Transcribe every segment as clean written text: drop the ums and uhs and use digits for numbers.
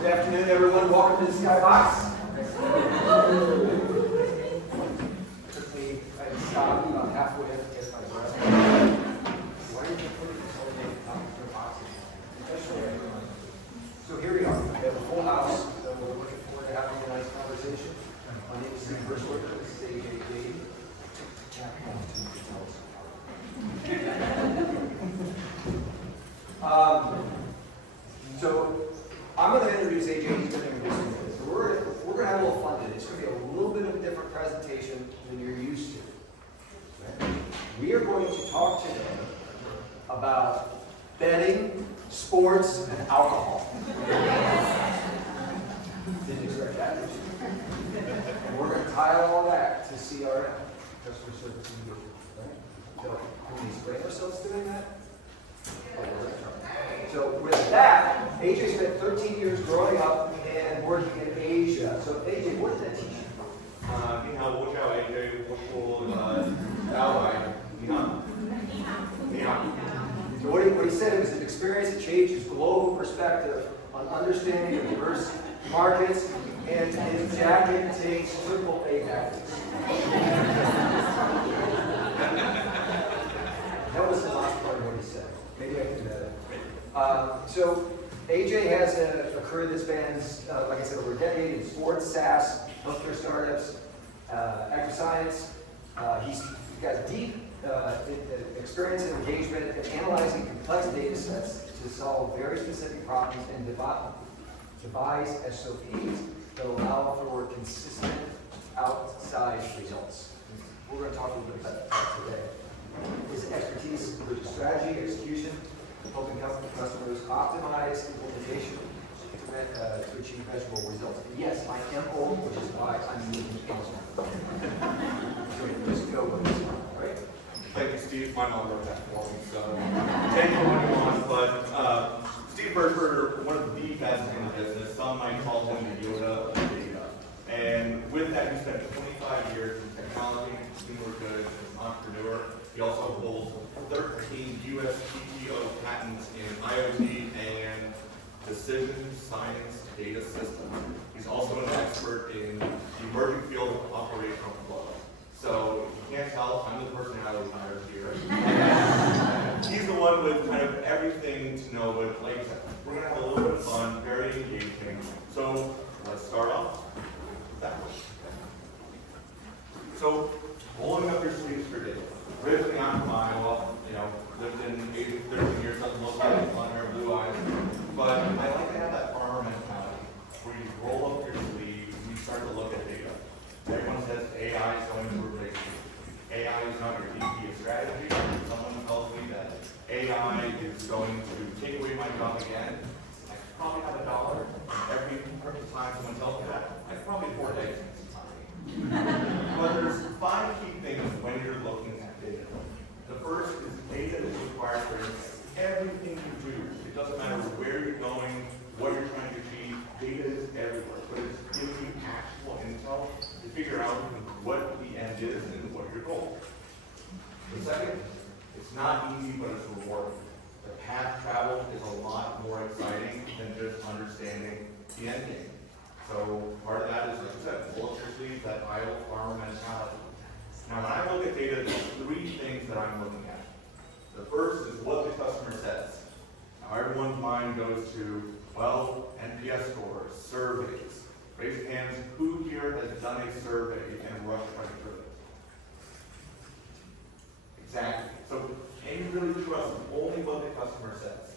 Good afternoon, everyone. Welcome to the Skybox. It took me, I had to stop about halfway to get my breath. Why did you put it so late for oxygen? So here we are. We have a full house. So we're looking forward to having a nice conversation. My name is Steve Bushwicker. This is AJ Gade. So I'm going to introduce AJ. He's going to introduce me. So we're going to have a little fun today. It's going to be a little bit of a different presentation than you're used to. Okay? We are going to talk today about betting, sports, and alcohol. Didn't expect that, did you? And we're going to tie all that to CRM, customer service engagement. Right? So can we explain ourselves doing that? So with that, AJ spent 13 years growing up and working in Asia. So AJ, what did that teach you? 你好，我叫 AJ， 我说老外，你好，你好。 So what he said, it was an experience that changed his global perspective on understanding of diverse markets, and his jacket takes triple A tactics. That was the last part of what he said. Maybe I can do that. So AJ has a career that spans, like I said, over a decade in sports, SaaS, healthcare startups, active science. He's got deep experience and engagement in analyzing complex data sets to solve very specific problems and devise SOPs that allow for consistent outsized results. We're going to talk a little bit about that today. His expertise includes strategy, execution, helping customers optimize implementation to achieve measurable results. And yes, I am old, which is why I'm using Amazon. So just go with this one, right? Thank you, Steve. My mom wrote that for me, so take it what you want. But Steve Burford, one of the best in the business. Some might call him the Yoda of data. And with that, he spent 25 years in technology, consumer goods, and entrepreneur. He also holds 13 U.S. PTO patents in IoT and decision science data systems. He's also an expert in the emerging field of operational flow. So you can't tell, I'm the personality hire here. He's the one with kind of everything to know, but like I said, we're going to have a little bit of fun, very engaging. So let's start off that way. So rolling up your sleeves for data. Originally I'm from Iowa, lived in 13 years, doesn't look like it, blonde hair, blue eyes. But I like to have that farmer mentality where you roll up your sleeves and you start to look at data. Everyone says AI is going to replace you. AI is not your VP of strategy. Someone tells me that AI is going to take away my job again. I could probably have $1. Every time someone tells me that, I could probably afford eggs. But there's 5 key things when you're looking at data. The first is data is required for everything you do. It doesn't matter where you're going, what you're trying to achieve, data is everywhere. But it's giving you actual intel to figure out what the end is and what your goal is. The second, it's not easy, but it's rewarding. The path traveled is a lot more exciting than just understanding the end game. So part of that is, like I said, roll up your sleeves, that idle farmer mentality. Now, when I look at data, there's 3 things that I'm looking at. The first is what the customer says. Now, everyone's mind goes to, well, NPS scores, surveys. Raise your hands, who here has done a survey and rushed right through it? Exactly. So, can you really trust only what the customer says?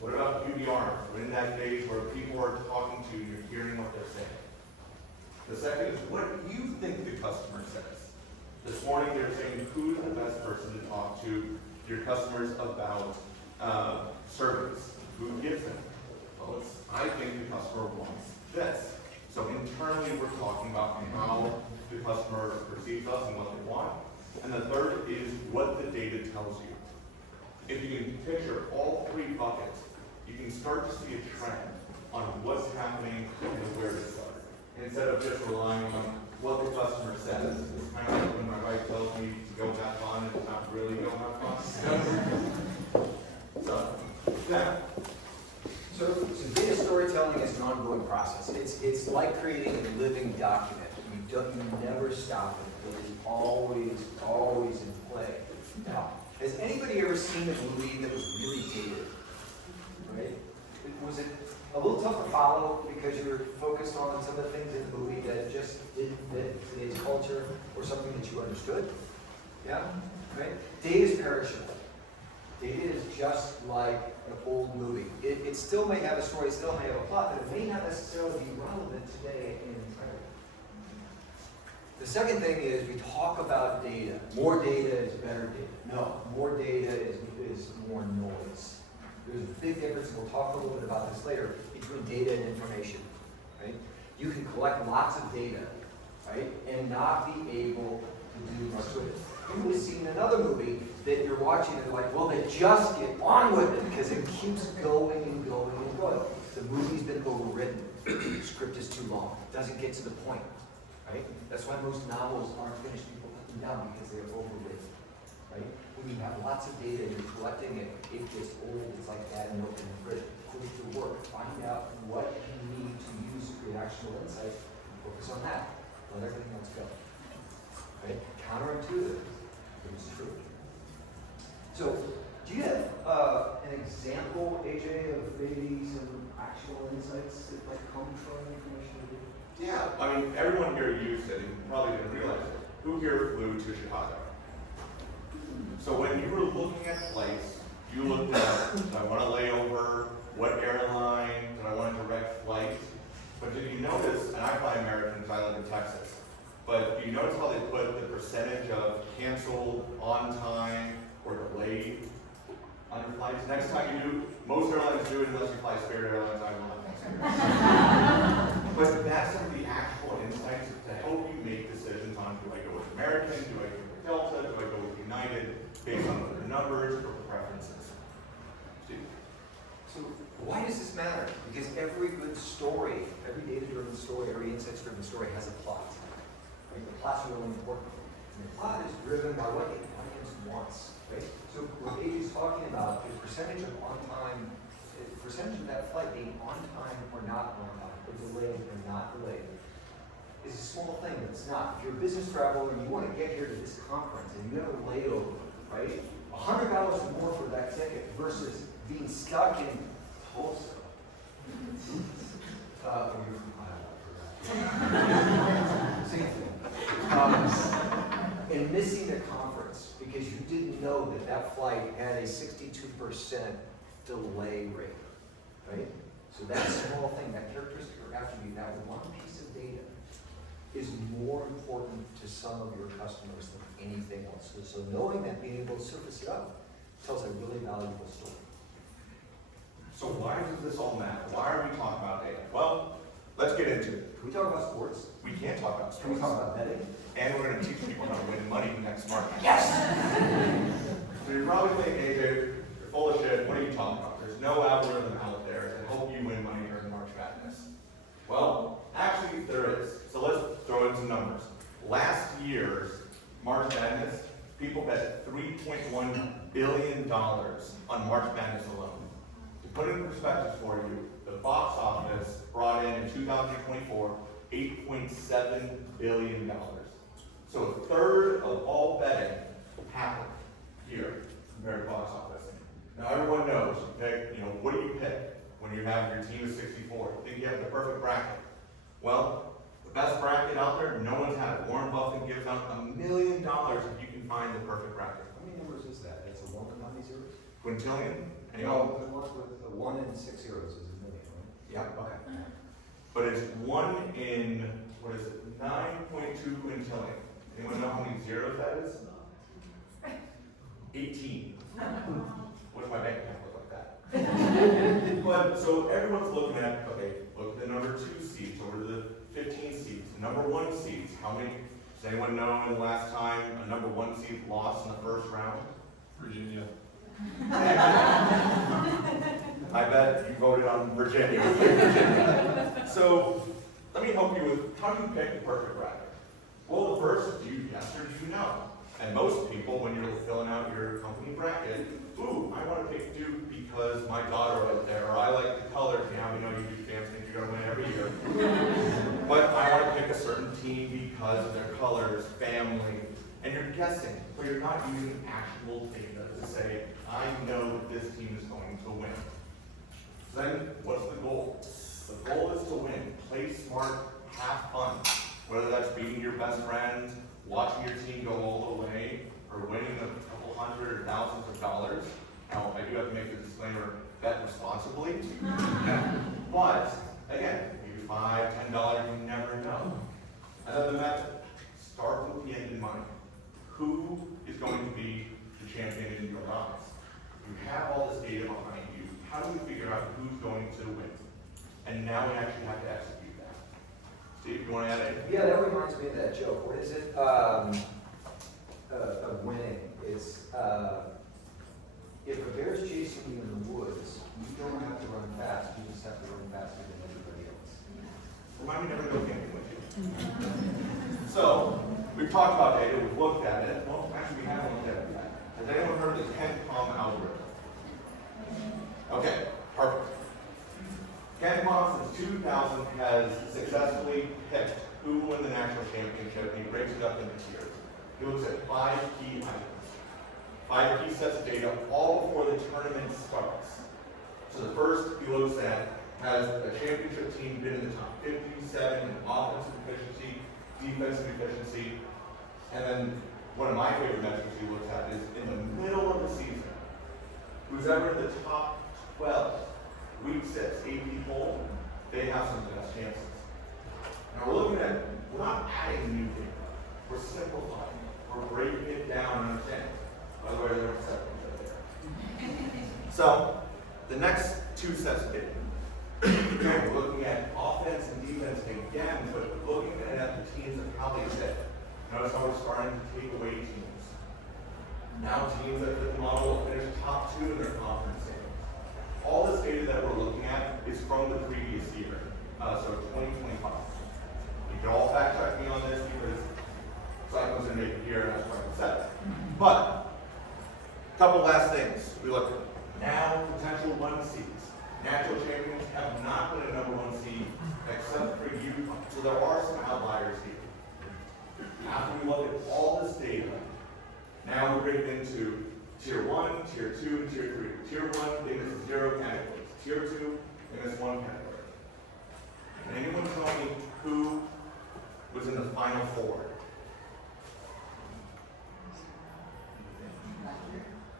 What about UDRs? We're in that phase where people are talking to you, you're hearing what they're saying. The second is what you think the customer says. This morning they're saying who's the best person to talk to your customers about surveys. Who gives them? Well, I think the customer wants this. So internally we're talking about how the customer perceives us and what they want. And the third is what the data tells you. If you can picture all 3 buckets, you can start to see a trend on what's happening and where to start. Instead of just relying on what the customer says. It's kind of like when my wife tells me to go have fun and it's not really go have fun. So, yeah. So data storytelling is an ongoing process. It's like creating a living document. You never stop it. It is always in play. Now, has anybody ever seen a movie that was really dated? Right? Was it a little tough to follow because you were focused on some of the things in the movie that just didn't fit today's culture or something that you understood? Yeah? Right? Data is perishable. Data is just like an old movie. It still may have a story, it still may have a plot, but it may not necessarily be relevant today in entirety. The second thing is we talk about data. More data is better data. No, more data is more noise. There's a big difference, and we'll talk a little bit about this later, between data and information. Right? You can collect lots of data, right, and not be able to do much with it. You've seen another movie that you're watching and they're like, well, they just get on with it because it keeps going and going and going. The movie's been overwritten. The script is too long. It doesn't get to the point. Right? That's why most novels aren't finished. People put them down because they're overwritten. Right? When you have lots of data and you're collecting it, it gets old. It's like adding milk in the fridge. Put it to work. Find out what you need to use to create actionable insights. Focus on that. Let everything else go. Right? Counterintuitive. It's true. So, do you have an example, AJ, of maybe some actual insights that might come from information? Yeah, I mean, everyone here used it and probably didn't realize it. Who here flew to Chicago? So when you were looking at flights, you looked at, do I want to lay over? What airline? Do I want a direct flight? But did you notice, and I fly American because I live in Texas, but do you notice how they put the percentage of canceled, on time, or delayed on your flights? Next time you do, most airlines do it unless you fly Spirit Airlines. I will not fly Spirit. But that's some of the actual insights to help you make decisions on, do I go with American, do I go with Delta, do I go with United, based on the numbers or the preferences. Steve? So why does this matter? Because every good story, every data-driven story, every insights-driven story has a plot. Right? The plot's really important. And the plot is driven by what the audience wants. Right? So what AJ's talking about is percentage of on-time, percentage of that flight being on time or not on time, or delayed or not delayed, is a small thing, but it's not. If you're a business traveler and you want to get here to this conference and you have a layover, right? $100 more for that ticket versus being stuck in Tulsa. Or you're from Iowa, for that. Same thing. And missing the conference because you didn't know that that flight had a 62% delay rate, right? So that small thing, that characteristic or attribute, that one piece of data is more important to some of your customers than anything else. So knowing that, being able to surface it up, tells a really valuable story. So why does this all matter? Why are we talking about data? Well, let's get into it. Can we talk about sports? We can't talk about Can we sports. talk about betting? And we're going to teach people how to win money next March. Yes! So you're probably thinking, AJ, you're full of shit. What are you talking about? There's no algorithm out there to help you win money during March Madness. Well, actually, there is. So let's throw in some numbers. Last year's March Madness, people bet $3.1 billion on March Madness alone. To put it in perspective for you, the box office brought in 2024, $8.7 billion. So a third of all betting happened here compared to box office. Now everyone knows, what do you pick when you have your team of 64? You think you have the perfect bracket. Well, the best bracket out there, no one's had it. Warren Buffett gives out $1 million if you can find the perfect bracket. How many numbers is that? It's a 1 and how many zeros? Quintillion? No, the one with the 1 and 6 zeros is a million, right? Yeah. Okay. But it's 1 in, 9.2 quintillion. Anyone know how many zeros that is? 18. What if my bank account look like that? But so everyone's looking at, okay, look at the number 2 seeds over the 15 seeds. The number 1 seeds, how many? Does anyone know when the last time a number 1 seed lost in the first round? Virginia. I bet you voted on Virginia. So let me help you with, how do you pick the perfect bracket? Well, the first, do you yes or do you no? And most people, when you're filling out your company bracket, ooh, I want to pick Duke because my daughter went there, or I like the color probably know you fans think you're going to win every year. But I want to pick a certain team because of their colors, family, and you're guessing, but you're not using actionable data to say, I know that this team is going to win. Then, what's the goal? The goal is to win. Play smart, have fun. Whether that's beating your best friend, watching your team go all the way, or winning a couple hundred or thousands of dollars. Now, I do have to make the disclaimer, bet responsibly. But, again, maybe $5, $10, you never know. Another method, start with the end in mind. Who is going to be the champion in your eyes? You have all this data behind you. How do we figure out who's going to win? And now we actually have to execute that. Steve, you want to add anything? Yeah, that reminds me of that joke. What is it? Of winning. It's if a bear's chasing you in the woods, you don't have to run fast. You just have to run faster than everybody else. Remind me never to go camping with you. So, we've talked about data, we've looked at it. Well, actually, we haven't looked at it yet. Has anyone heard of the 10-POM algorithm? Okay, perfect. KenPom since 2000 has successfully picked who will win the national championship, and he breaks it up into tiers. He looks at 5 key items, 5 key sets of data, all before the tournament starts. So the first he looks at, has a championship team been in the top 57 in offensive efficiency, defensive efficiency, and then one of my favorite metrics he looks at is in the middle of the season, who's ever in the top 12, week 6, AP poll, they have some of the best chances. Now we're looking at, we're not adding new data, we're simplifying, we're breaking it down and understanding. By the way, there are seconds right there. So, the next 2 sets of data. Again, we're looking at offense and defense again, but looking at the teams and how they fit. Notice how we're starting to take away teams. Now teams that fit the model will finish top 2 in their conference standings. All this data that we're looking at is from the previous year, so 2025. You can all fact check me on this because cycles are made here and that's why I said it. But, a couple last things. We look at now potential 1 seeds. National champions have not been a number 1 seed except for Utah. So there are some outliers here. After we look at all this data, now we're breaking into Tier 1, Tier 2, and Tier 3. Tier 1, they miss 0 categories. Tier 2, they miss 1 category. Can anyone tell me who was in the Final 4?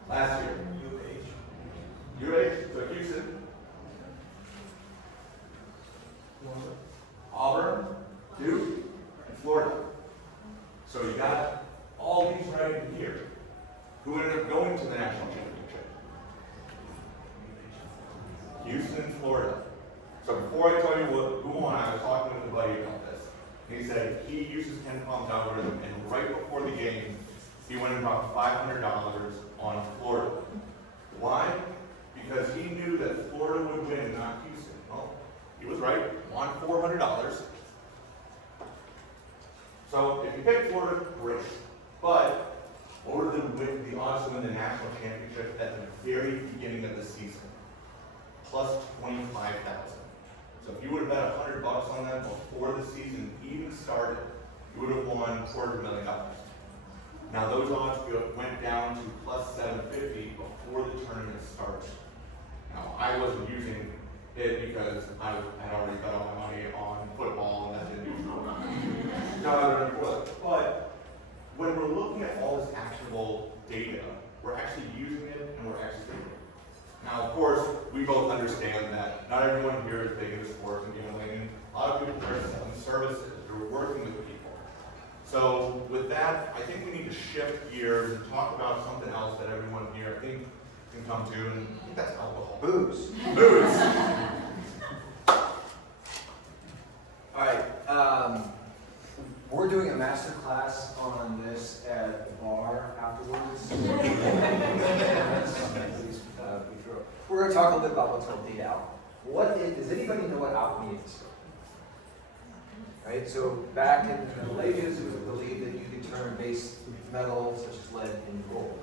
Last year. UH, so Houston. Auburn, Duke, and Florida. So you got all these right here. Who ended up going to the national championship? Houston, Florida. So before I tell you who won, I was talking with a buddy about this. And he said he uses KenPom's algorithm, and right before the game, he went and dropped $500 on Florida. Why? Because he knew that Florida would win, not Houston. Well, he was right, won $400. So if you pick Florida, great. But what were the odds to win the national championship at the very beginning of the season? Plus 25,000. So if you would have bet $100 on them before the season even started, you would have won $250,000. Now those odds went down to plus 750 before the tournament started. Now I wasn't using it because I had already bet all my money on football and that didn't do no, but when we're looking at all this actionable data, we're actually using it and we're executing it. Now of course, we both understand that not everyone here is big into sports and gambling, and a lot of people are selling services, they're working with people. So with that, I think we need to shift gears and talk about something else that everyone here, I think, can come to, and I think that's alcohol. Booze. Booze. All right. We're doing a master class on this at the bar afterwards. We're going to talk a little bit about what's called data alchemy. Does anybody know what alchemy is? Right, so back in the Middle Ages, it was believed that you could turn base metals such as lead into gold,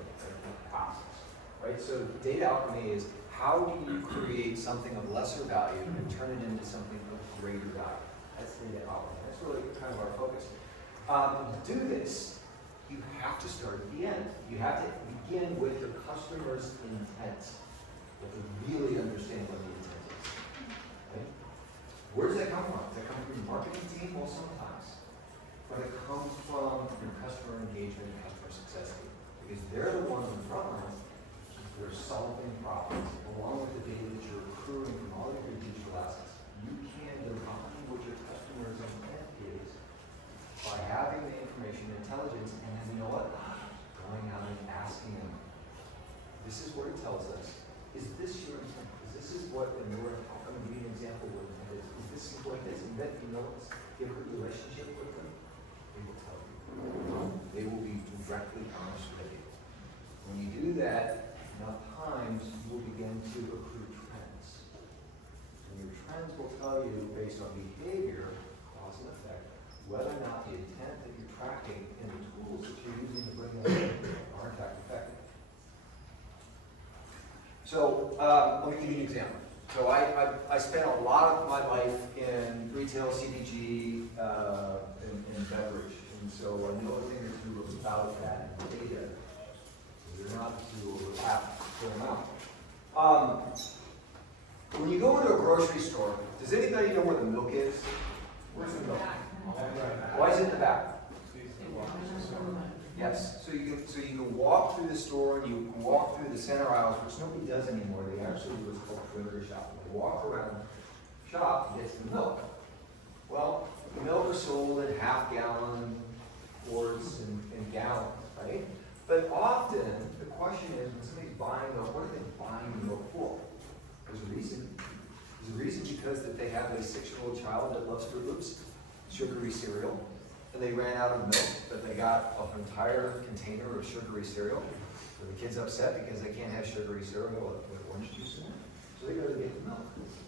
right? So data alchemy is how do you create something of lesser value and turn it into something of greater value? That's the outcome. That's really kind of our focus. To do this, you have to start at the end. You have to begin with your customer's intent. You have to really understand what the intent is. Okay? Where does that come from? Does that come from your marketing team? Well, sometimes. But it comes from your customer engagement and customer success team. Because they're the ones in the front lines that are solving problems along with the data that you're accruing from all of your digital assets. You can define what your customer's intent is by having the information and intelligence, and then you know what? Going out and asking them, this is what it tells us. Is this your intent? This is what, and I'm going to give you an example of what intent is. Is this what it is? And then you know it's, you have a relationship with them, they will tell you. They will be directly honest with you. When you do that enough times, you will begin to accrue trends. And your trends will tell you, based on behavior, cause and effect, whether or not the intent that you're tracking and the tools that you're using to bring them in are in fact effective. So let me give you an example. So I spent a lot of my life in retail, CPG, and beverage. And so I know a thing or two about that data. They're not to overlap for amount. When you go into a grocery store, does anybody know where the milk is? Where's the milk? Why is it in the back? Yes. So you can walk through the store and you can walk through the center aisles, which nobody does anymore. They actually do what's called perimeter shopping. They walk around, shop, get some milk. Well, the milk is sold in half-gallon quarts and gallons, right? But often, the question is, when somebody's buying milk, what are they buying milk for? There's a reason. There's a reason because that they have a 6-year-old child that loves Fruit Loops, sugary cereal, and they ran out of milk, but they got an entire container of sugary cereal. So the kid's upset because they can't have sugary cereal with orange juice in it. So they go to get the milk.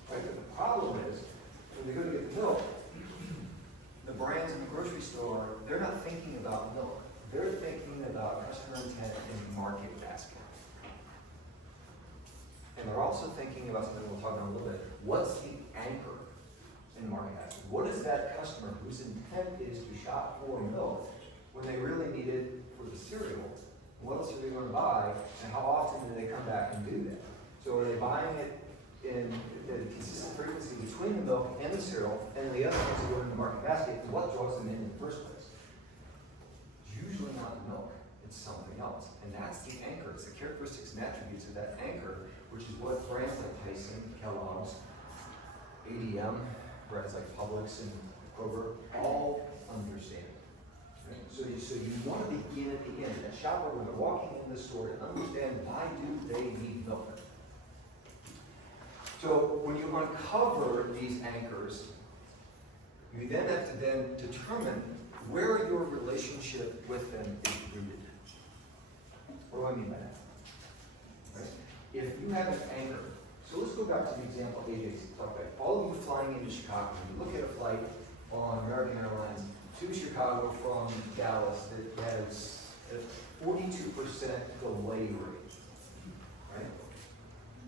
Right? But the problem is, when they go to get the milk, the brands in the grocery store, they're not thinking about milk. They're thinking about customer intent and market basket. And they're also thinking about something we'll talk about in a little bit. What's the anchor in market basket? What is that customer whose intent is to shop for milk when they really need it for the cereal? What else are they going to buy? And how often do they come back and do that? So are they buying it in a consistent frequency between the milk and the cereal, and the other things that go in the market basket? What draws them in the first place? Usually not the milk, it's something else. And that's the anchor. It's the characteristics and attributes of that anchor, which is what brands like Tyson, Kellogg's, ADM, brands like Publix and Kroger, all understand. Right? So you want to begin at the end. That shopper, when they're walking in the store, to understand why do they need milk. So when you uncover these anchors, you then have to then determine where your relationship with them is rooted. What do I mean by that? Right? If you have an anchor, so let's go back to the example AJ talked about. All of you flying into Chicago, you look at a flight on American Airlines to Chicago from Dallas that has a 42% delay rate. Right?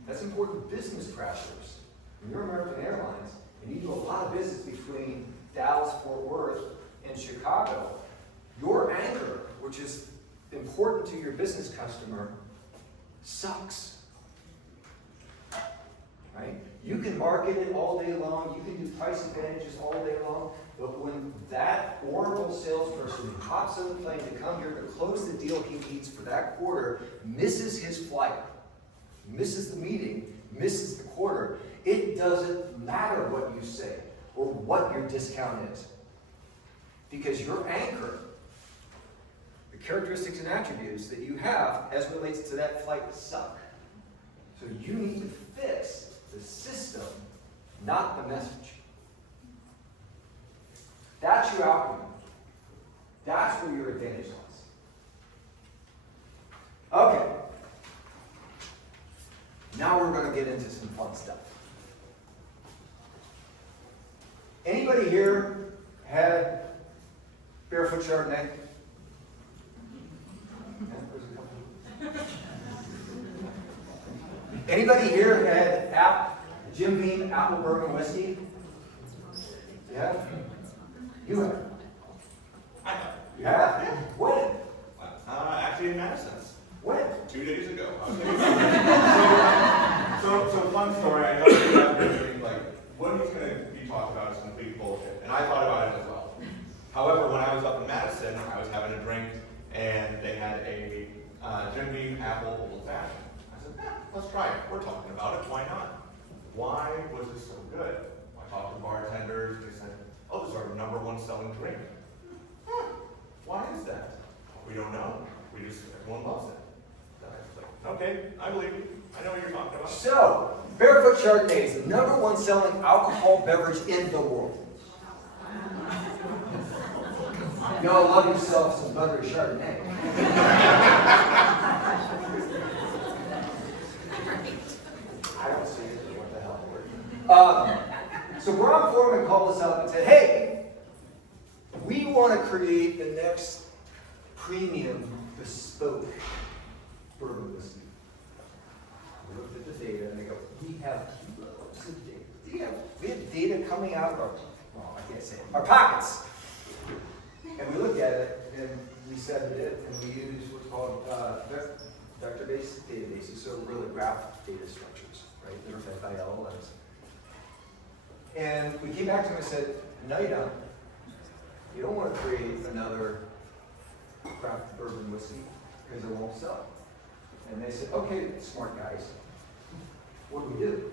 That's important business crashers. When you're American Airlines, and you do a lot of business between Dallas, Fort Worth, and Chicago, your anchor, which is important to your business customer, sucks. Right? You can market it all day long, you can do price advantages all day long, but when that Oracle salesperson who hops on the plane to come here to close the deal he needs for that quarter misses his flight, misses the meeting, misses the quarter, it doesn't matter what you say or what your discount is. Because your anchor, the characteristics and attributes that you have as relates to that flight suck. So you need to fix the system, not the message. That's your outcome. That's where your advantage lies. Okay. Now we're going to get into some fun stuff. Anybody here had barefoot Chardonnay? Anybody here had Jim Beam apple bourbon whiskey? Yeah? You have? I know. Yeah? When? Actually in Madison's. When? 2 days ago. So fun story. I know you guys are thinking, like, what he's going to be talking about is complete bullshit. And I thought about it as well. However, when I was up in Madison, I was having a drink, and they had a Jim Beam apple old fashioned. I said, let's try it. We're talking about it. Why not? Why was it so good? I talked to bartenders. They said, oh, this is our #1 selling drink. Why is that? We don't know. Everyone loves it. And I was like, okay, I believe you. I know what you're talking about. So, Barefoot Chardonnay is the #1 selling alcohol beverage in the world. Y'all love yourself some buttery Chardonnay. I don't see it, but what the hell. So Brown Foreman called us up and said, hey, we want to create the next premium bespoke bourbon whiskey. We looked at the data and they go, we have loads of data. We have data coming out of our pockets. And we looked at it and we studied it and we used what's called vector-based databases, so really graph data structures, right? They're fed by LLMs. And we came back to them and said, no, you don't. You don't want to create another craft bourbon whiskey because it won't sell. And they said, okay, smart guys, what do we do?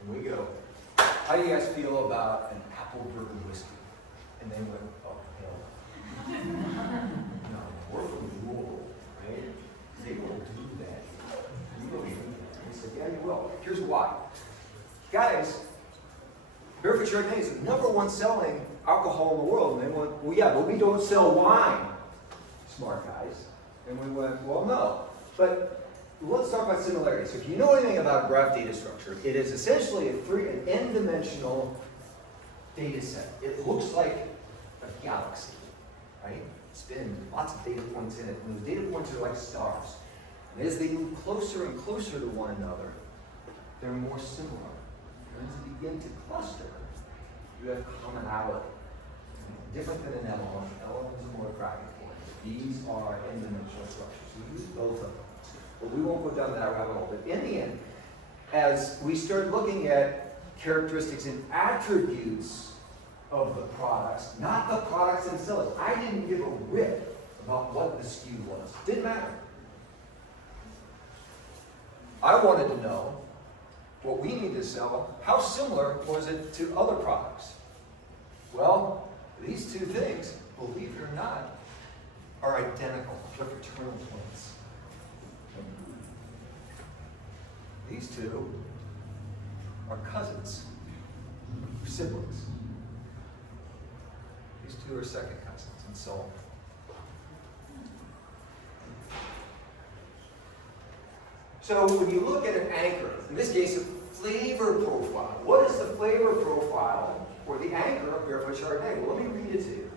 And we go, how do you guys feel about an apple bourbon whiskey? And they went, oh, hell. No, we're from rural, right? They won't do that. You don't do that. And he said, yeah, you will. Here's why. Guys, Barefoot Chardonnay is the #1 selling alcohol in the world. And they went, well, yeah, but we don't sell wine. Smart guys. And we went, well, no. But let's talk about similarities. So if you know anything about graph data structure, it is essentially an n-dimensional data set. It looks like a galaxy, right? Spin lots of data points in it. And those data points are like stars. And as they move closer and closer to one another, they're more similar. And as they begin to cluster, you have commonality. Different than an LLM. LLM is a more graphical. These are n-dimensional structures. We use both of them. But we won't go down that rabbit hole. But in the end, as we start looking at characteristics and attributes of the products, not the products themselves. I didn't give a rip about what the SKU was. Didn't matter. I wanted to know what we need to sell, how similar was it to other products? Well, these two things, believe it or not, are identical. They're fraternal twins. These two are cousins, siblings. These two are second cousins, and so on. So when you look at an anchor, in this case, a flavor profile. What is the flavor profile or the anchor of Barefoot Chardonnay? Well, let me read it to you.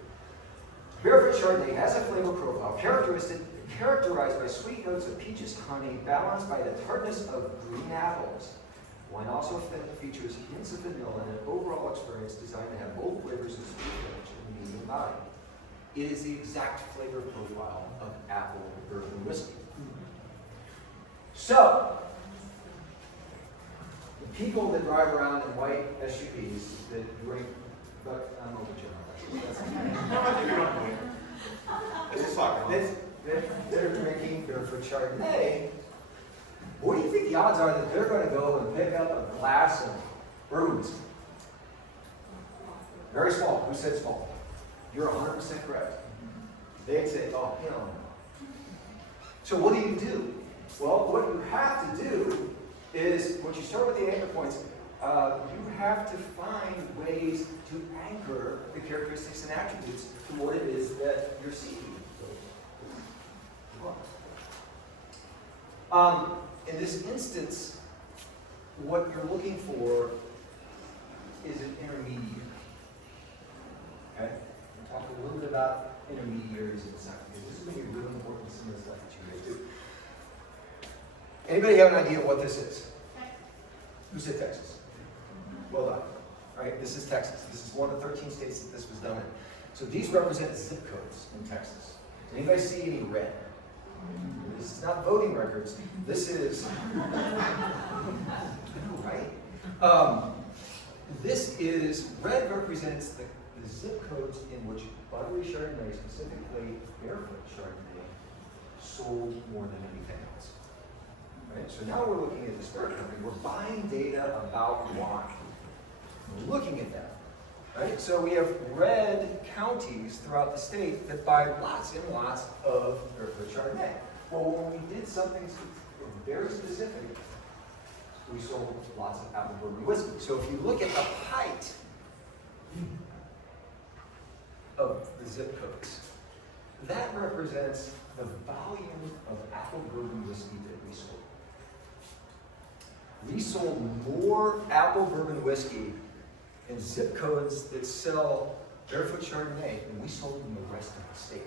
Barefoot Chardonnay has a flavor profile characterized by sweet notes of peaches, honey, balanced by the tartness of green apples. Wine also features hints of vanilla and an overall experience designed to have bold flavors of sweet finish and medium body. It is the exact flavor profile of apple bourbon whiskey. So, the people that drive around in white SUVs that drink, but I'm over they're drinking Barefoot Chardonnay. What do you think the odds are that they're going to go and pick up a glass of bourbon whiskey? Very small. Who said small? You're 100% correct. They'd say, oh, hell no. So what do? Well, what you have to do is, once you start with the anchor points, you have to find ways to anchor the characteristics and attributes to what it is that you're seeking. In this instance, what you're looking for is an intermediary. Okay? We'll talk a little bit about intermediaries in a second, because this is going to be really important in some of the stuff that you guys do. Anybody have an idea what this is? Who said Texas? Well done. All right, this is Texas. This is one of 13 states that this was done in. So these represent zip codes in Texas. Does anybody see any red? This is not voting records. This is, right? This is, red represents the zip codes in which buttery Chardonnay, specifically barefoot Chardonnay, sold more than anything else. Right? So now we're looking at the spirit company. We're buying data about wine. We're looking at that. Right? So we have red counties throughout the state that buy lots and lots of barefoot Chardonnay. Well, when we did something very specific, we sold lots of apple bourbon whiskey. So if you look at the height of the zip codes, that represents the volume of apple bourbon whiskey that we sold. We sold more apple bourbon whiskey in zip codes that sell barefoot Chardonnay than we sold in the rest of the state.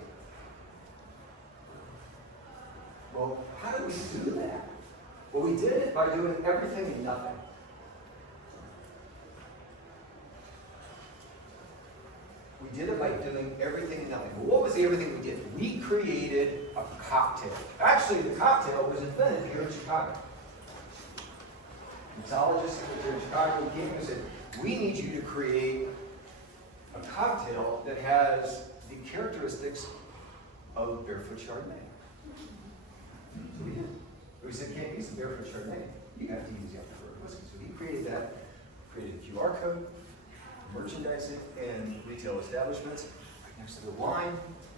Well, how did we do that? Well, we did it by doing everything and nothing. We did it by doing everything and nothing. Well, what was the everything we did? We created a cocktail. Actually, the cocktail was invented here in Chicago. Mixologists here in Chicago came and said, we need you to create a cocktail that has the characteristics of barefoot Chardonnay. So we did. We said, can't use the barefoot Chardonnay. You have to use the apple bourbon whiskey. So he created that, created a QR code, merchandising, and retail establishments right next to the wine,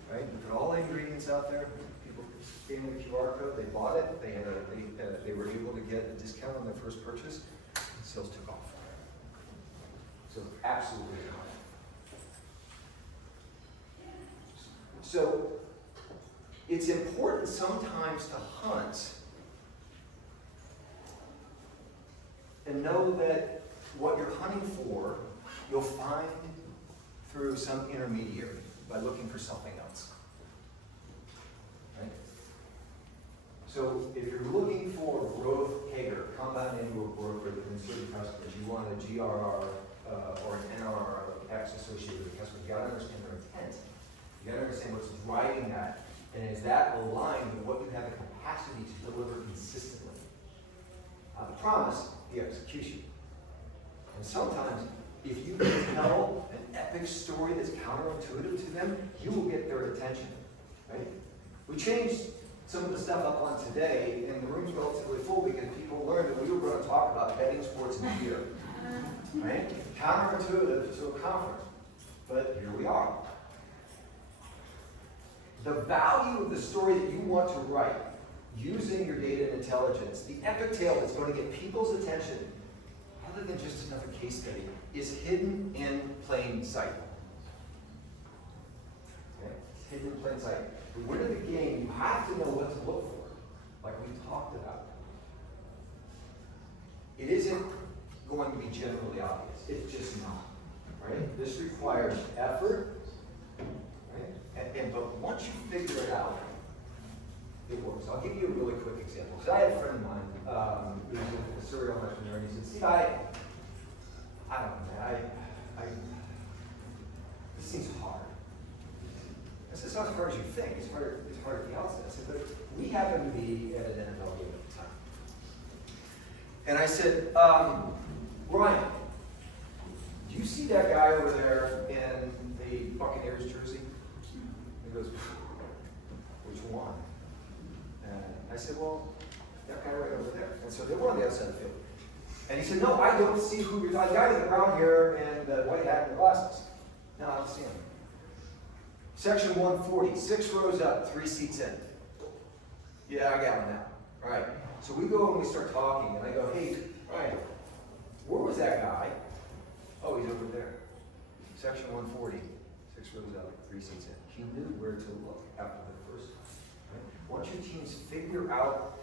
right? We put all the ingredients out there. People came with the QR code, they bought it, they were able to get a discount on their first purchase, and sales took off. So absolutely not. So it's important sometimes to hunt and know that what you're hunting for, you'll find through some intermediary by looking for something else. Right? So if you're looking for growth CAGR, compound annual growth rate within certain customers, you want a GRR or an NRR of X associated with the customer. You gotta understand their intent. You gotta understand what's driving that. And is that aligned with what you have the capacity to deliver consistently? The promise, the execution. And sometimes, if you can tell an epic story that's counterintuitive to them, you will get their attention. Right? We changed some of the stuff up on today, and the room's relatively full because people learned that we were going to talk about betting, sports, and beer. Right? Counterintuitive to a conference. But here we are. The value of the story that you want to write, using your data and intelligence, the epic tale that's going to get people's attention, other than just another case study, is hidden in plain sight. Okay? It's hidden in plain sight. To win the game, you have to know what to look for, like we talked about. It isn't going to be generally obvious. It's just not. Right? This requires effort. Right? But once you figure it out, it works. I'll give you a really quick example. Because I had a friend of mine who's a serial entrepreneur, and he said, Steve, I don't know, man, this seems hard. I said, it's not as hard as you think. It's hard at the outset. I said, but we happen to be at an NFL game at the time. And I said, Ryan, do you see that guy over there in the Buccaneers jersey? He goes, which one? And I said, well, that guy right over there. And so they were on the outside of the field. And he said, no, I don't see who you're talking about. The guy with the brown hair and the white hat and the glasses. No, I don't see him. Section 140, 6 rows up, 3 seats in. Yeah, I got him now. All right. So we go and we start talking, and I go, hey, Ryan, where was that guy? Oh, he's over there. Section 140, 6 rows up, 3 seats in. He knew where to look after the first time. Right? Once your teams figure out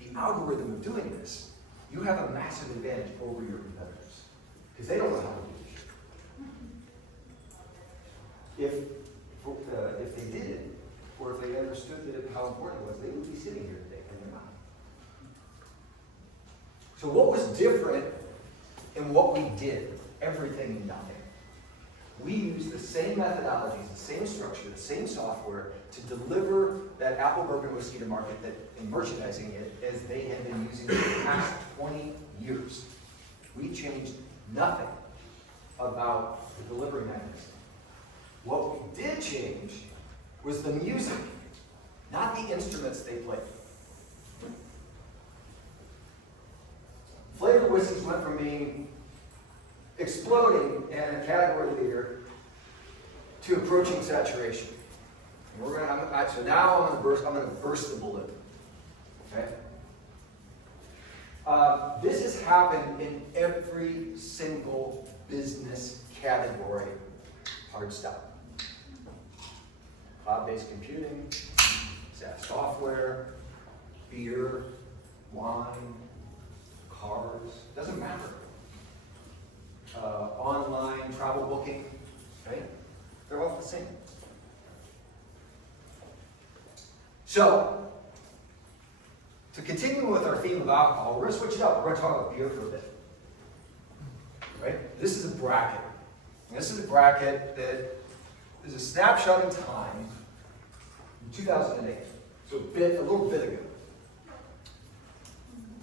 the algorithm of doing this, you have a massive advantage over your competitors. Because they don't know how to do this. If they did, or if they understood that how important it was, they would be sitting here today, and they're not. So what was different in what we did? Everything and nothing. We used the same methodologies, the same structure, the same software to deliver that apple bourbon whiskey to market and merchandising it as they had been using it for the past 20 years. We changed nothing about the delivery mechanism. What we did change was the music, not the instruments they played. Flavored whiskeys went from being exploding and a category leader to approaching saturation. And so now I'm going to burst the balloon. Okay? This has happened in every single business category. Hard stop. Cloud-based computing, SaaS software, beer, wine, cars, doesn't matter. Online travel booking, right? They're all the same. So, to continue with our theme of alcohol, we're going to switch it up. We're going to talk about beer for a bit. Right? This is a bracket. And this is a bracket that is a snapshot in time in 2008. So a little bit ago.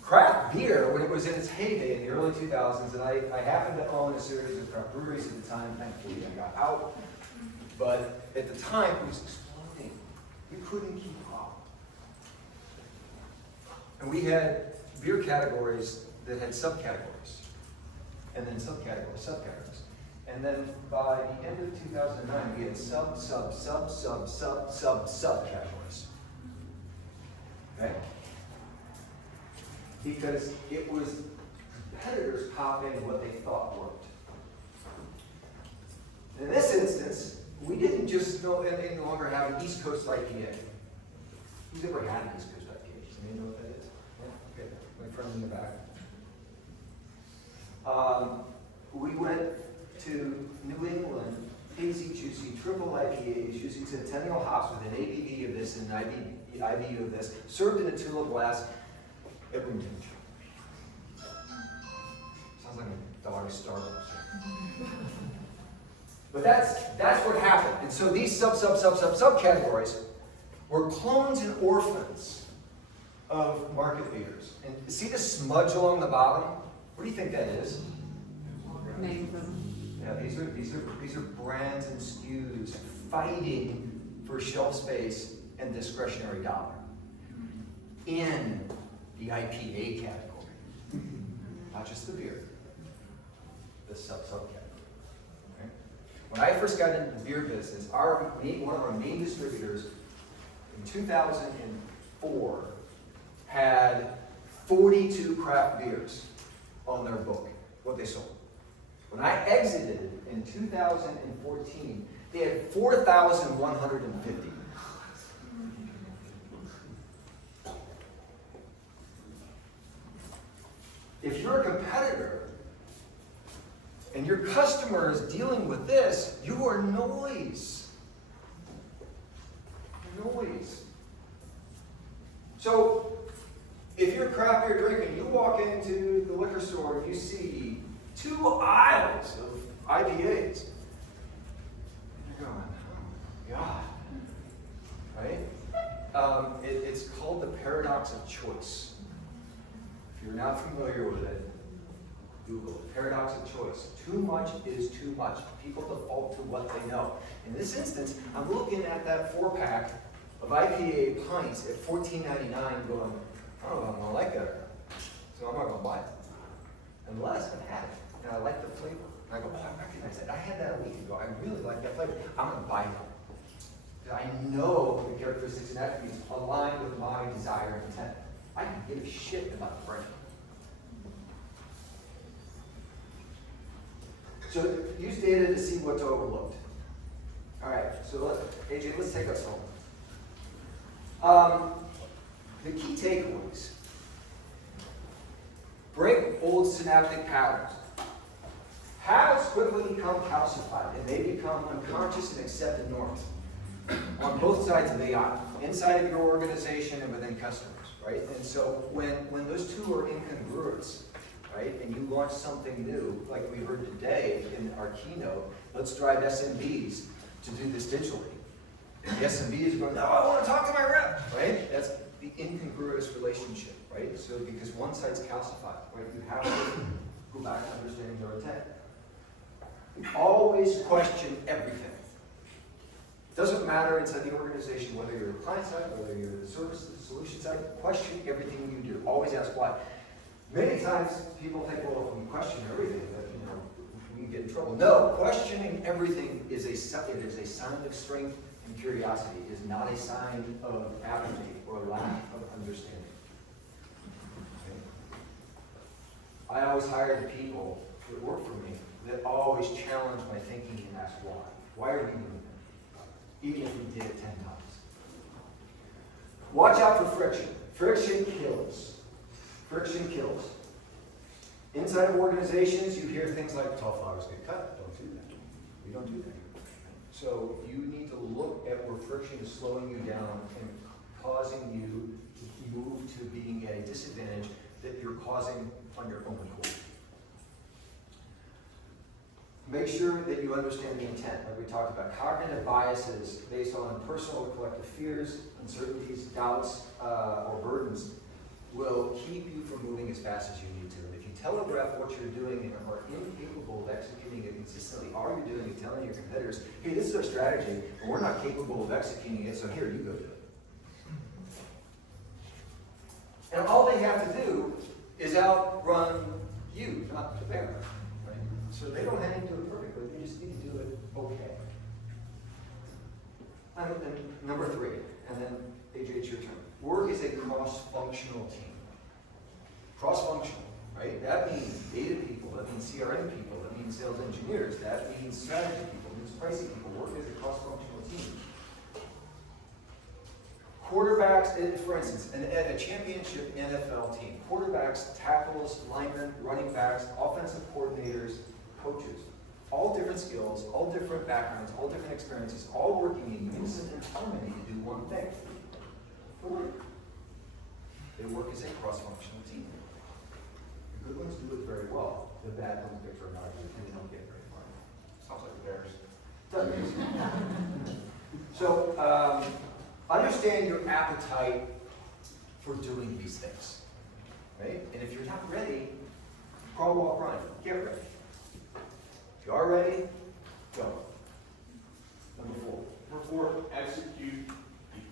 Craft beer, when it was in its heyday in the early 2000s, and I happened to own a series of craft breweries at the time, thankfully I got out, but at the time it was exploding. We couldn't keep up. And we had beer categories that had subcategories, and then subcategories. And then by the end of 2009, we had subcategories. Okay? Because it was competitors copying what they thought worked. In this instance, we didn't just any longer have an East Coast IPA. Who's ever had an East Coast IPA? Does anyone know what that is? Yeah, okay. My friend in the back. We went to New England, hazy, juicy, triple IPAs using Centennial hops with an ABV of this and an IBU of this, served in a tulip glass. At room temperature. Sounds like a dog Starbucks. But that's what happened. And so these subcategories were clones and orphans of market leaders. And see the smudge along the bottom? What do you think that is? Name them. Yeah, these are brands and SKUs fighting for shelf space and discretionary dollar in the IPA category, not just the beer, the subcategory. Okay? When I first got into the beer business, one of our main distributors in 2004 had 42 craft beers on their book, what they sold. When I exited in 2014, they had 4,150. If you're a competitor and your customer is dealing with this, you are noise. Noise. So, if you're a craft beer drinker, you walk into the liquor store and you see 2 aisles of IPAs. You're going, oh, God. Right? It's called the paradox of choice. If you're not familiar with it, Google it. Paradox of choice. Too much is too much. People default to what they know. In this instance, I'm looking at that 4-pack of IPA pints at $14.99 going, I don't know if I'm going to like that or not. So I'm not going to buy it. Unless I've had it. And I like the flavor. And I go, oh, I recognize that. I had that a week ago. I really like that flavor. I'm going to buy it. I know the characteristics and attributes align with my desire and intent. I can give a shit about the brand. So use data to see what's overlooked. All right, so AJ, let's take us home. The key takeaways. Break old synaptic patterns. Habits quickly become calcified and they become unconscious and accepted norms. on both sides of the aisle, inside of your organization and within customers, right? And so when those two are incongruous, right, and you launch something new, like we heard today in our keynote, let's drive SMBs to do this digitally. And the SMB is going, no, I want to talk to my rep, right? That's the incongruous relationship, right? So because one side's calcified, right, you have to go back to understanding their intent. Always question everything. It doesn't matter inside the organization whether you're the client side, whether you're the service, the solution side, question everything you do. Always ask why. Many times people think, well, if we question everything, that we can get in trouble. No, questioning everything is a sign of strength and curiosity. It is not a sign of apathy or lack of understanding. Okay? I always hire the people that work for me that always challenge my thinking and ask why. Why are we doing that? Even if we did it 10 times. Watch out for friction. Friction kills. Friction kills. Inside of organizations, you hear things like, tall flowers get cut. Don't do that. We don't do that. So you need to look at where friction is slowing you down and causing you to move to being at a disadvantage that you're causing on your own accord. Make sure that you understand the intent, like we talked about. Cognitive biases based on personal or collective fears, uncertainties, doubts, or burdens will keep you from moving as fast as you need to. And if you telegraph what you're doing and are incapable of executing it consistently, all you're doing is telling your competitors, hey, this is our strategy, but we're not capable of executing it, so here, you go do it. And all they have to do is outrun you, not the bear. Right? So they don't have to do it perfectly, they just need to do it okay. And number 3, and then AJ, it's your turn. Work is a cross-functional team. Cross-functional, right? That means data people, that means CRM people, that means sales engineers, that means strategy people, that means pricing people. Work is a cross-functional team. Quarterbacks, for instance, a championship NFL team, quarterbacks, tackles, linemen, running backs, offensive coordinators, coaches, all different skills, all different backgrounds, all different experiences, all working in unison and harmony to do one thing. They work as a cross-functional team. The good ones do it very well. The bad ones get turned out and they don't get very far. Sounds like the Bears. Doesn't. So, understand your appetite for doing these things, right? And if you're not ready, crawl, walk, run. Get ready. If you are ready, go. Number 4. Number 4, execute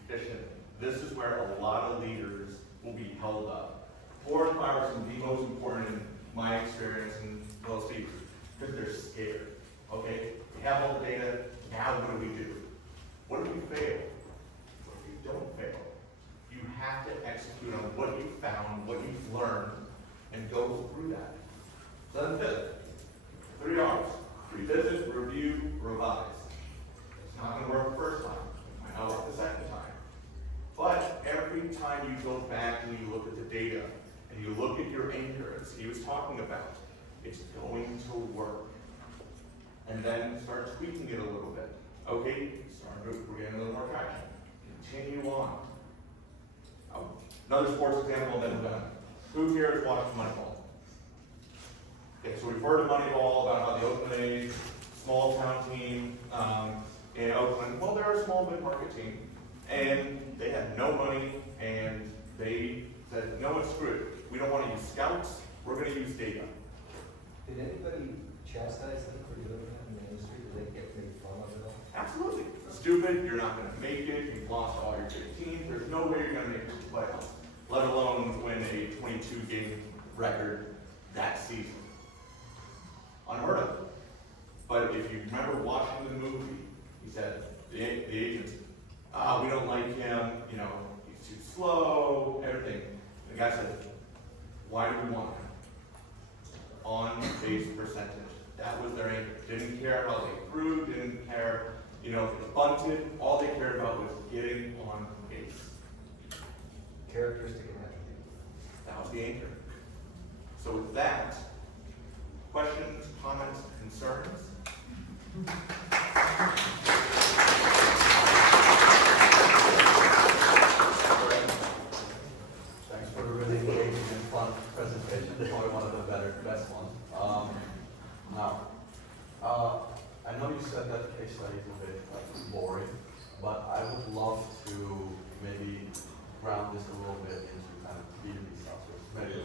efficiently. This is where a lot of leaders will be held up. 4 and 5 are some of the most important in my experience in most leaders, because they're scared. Okay, we have all the data, now what do we do? What if we fail? What if we don't fail? You have to execute on what you found, what you've learned, and go through that. So then 5th, 3 R's. Revisit, review, revise. It's not going to work the first time. It might not work the second time. But every time you go back and you look at the data and you look at your anchor, as he was talking about, it's going to work. And then start tweaking it a little bit. Okay, we're getting a little more traction. Continue on. Another sports example, then we're done. Who here has watched Moneyball? Okay, so we've heard of Moneyball about how the Oakland A's, small town team in Oakland, well, they're a small mid-market team. And they had no money, and they said, no, it's screwed. We don't want to use scouts, we're going to use data. Did anybody chastise them for doing that in the industry? Did they get made fun of it all? Absolutely. Stupid, you're not going to make it, you've lost all your good teams, there's no way you're going to make it to the playoffs, let alone win a 22-game record that season. Unheard of. But if you remember watching the movie, he said, the agents, we don't like him, he's too slow, everything. The guy said, why do we want him? On-base percentage. That was their anchor. Didn't care how they threw, didn't care, if they bunted. All they cared about was getting on base. Characteristic and attribute. That was the anchor. So with that, questions, comments, concerns? I know you said that case study is a bit like boring, but I would love to maybe ground this a little bit into kind of B2B stuff, so it's maybe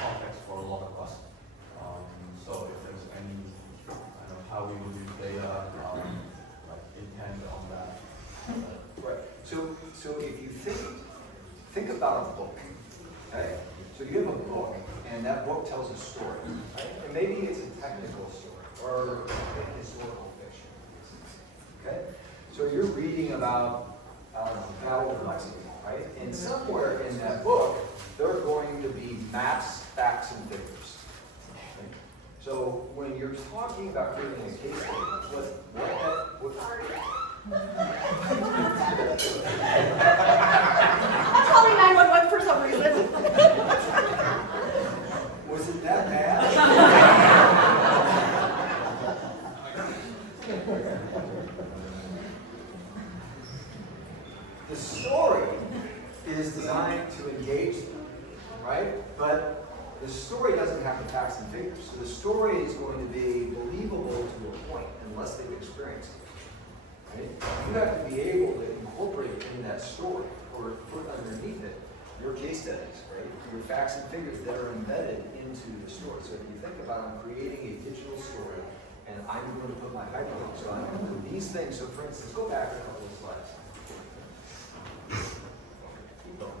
context for a lot of us. So if there's any, I don't know, how we would use data, like intent on that. Right. So if you think about a book, okay? So you have a book, and that book tells a story, right? And maybe it's a technical story or a historical fiction, okay? So you're reading about Battle of Lexington, right? And somewhere in that book, there are going to be maps, facts, and figures. Okay? So when you're talking about creating a case study, what I'm calling 911 for some reason. was it that bad? The story is designed to engage them, right? But the story doesn't have the facts and figures. So the story is going to be believable to a point unless they've experienced it. Right? You have to be able to incorporate in that story or put underneath it your case studies, right? Your facts and figures that are embedded into the story. So if you think about I'm creating a digital story and I'm going to put my hyperlinks, so I'm going to do these things. So for instance, go back a couple of slides. Keep going.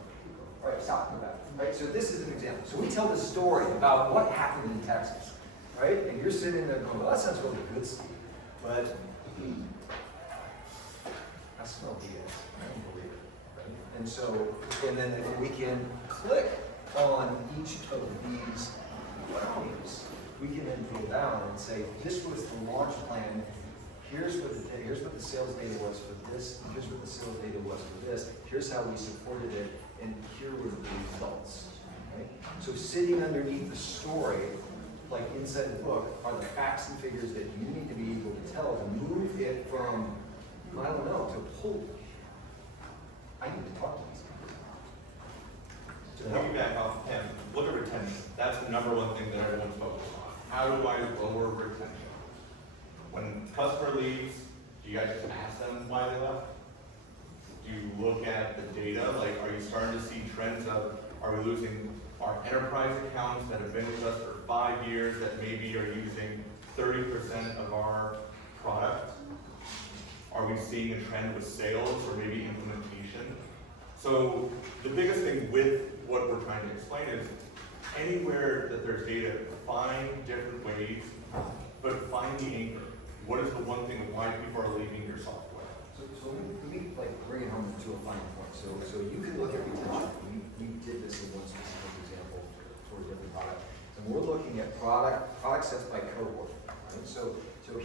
All right, stop, go back. Right, so this is an example. So we tell the story about what happened in Texas, right? And you're sitting there going, well, that sounds really good, Steve, but I smell BS. I don't believe it. Right? And so, and then if we can click on each of these values, we can then drill down and say, this was the launch plan. Here's what the sales data was for this. Here's what the sales data was for this. Here's how we supported it, and here were the results. Right? So sitting underneath the story, like inside the book, are the facts and figures that you need to be able to tell to move it from, I don't know, to holy. I need to talk to these To people. piggyback off him, look at retention. That's the number one thing that everyone's focused on. How do I lower retention? When customer leaves, do you guys just ask them why they left? Do you look at the data? Like, are you starting to see trends of, are we losing our enterprise accounts that have been with us for 5 years that maybe are using 30% of our product? Are we seeing a trend with sales or maybe implementation? So the biggest thing with what we're trying to explain is anywhere that there's data, find different ways, but find the anchor. What is the one thing of why people are leaving your software? So let me like bring it home to a fine point. So you can look at retention. We did this in one specific example for a different product. And we're looking at product sets by cohort. Right? So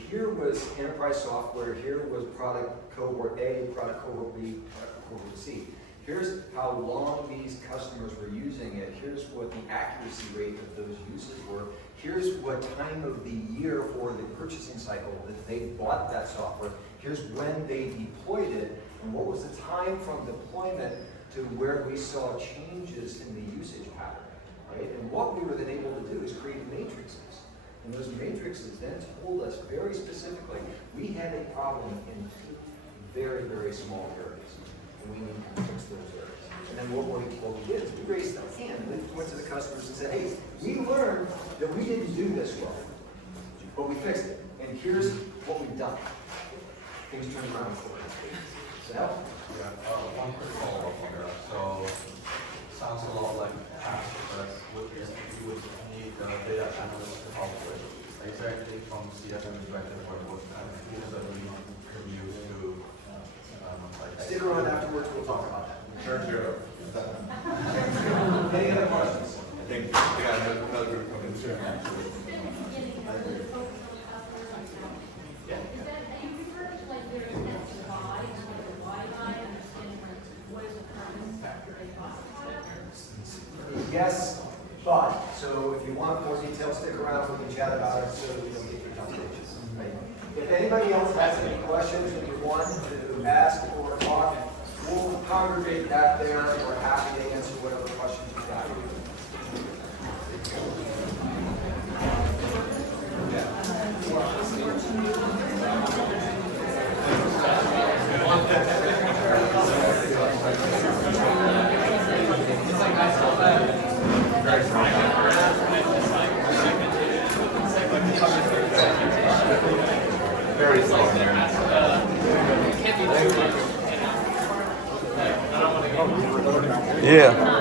here was enterprise software, here was product cohort A, product cohort B, product cohort C. Here's how long these customers were using it. Here's what the accuracy rate of those uses were. Here's what time of the year or the purchasing cycle that they bought that software. Here's when they deployed it, and what was the time from deployment to where we saw changes in the usage pattern, right? And what we were then able to do is create matrices. And those matrices then told us very specifically, we had a problem in 2 very, very small areas, and we need to fix those areas. And then what we did is we raised our hand and we went to the customers and said, hey, we learned that we didn't do this well, but we fixed it. And here's what we've done. Things turned around for us. Does that help? Yeah, one quick follow-up on that. So, sounds a lot like past, but you would need data analysts to help with. Is there anything from CFM perspective or what kind of tools that we can use to Stick around afterwards, we'll talk about that. Churn Zero. Any other questions? I think, yeah, another group coming soon. Yes, but, so if you want more details, stick around, we can chat about it so we don't get your conversations. Right? If anybody else has any questions that you want to ask or talk, we'll congregate back there and we're happy to answer whatever questions you got. Yeah. Yeah.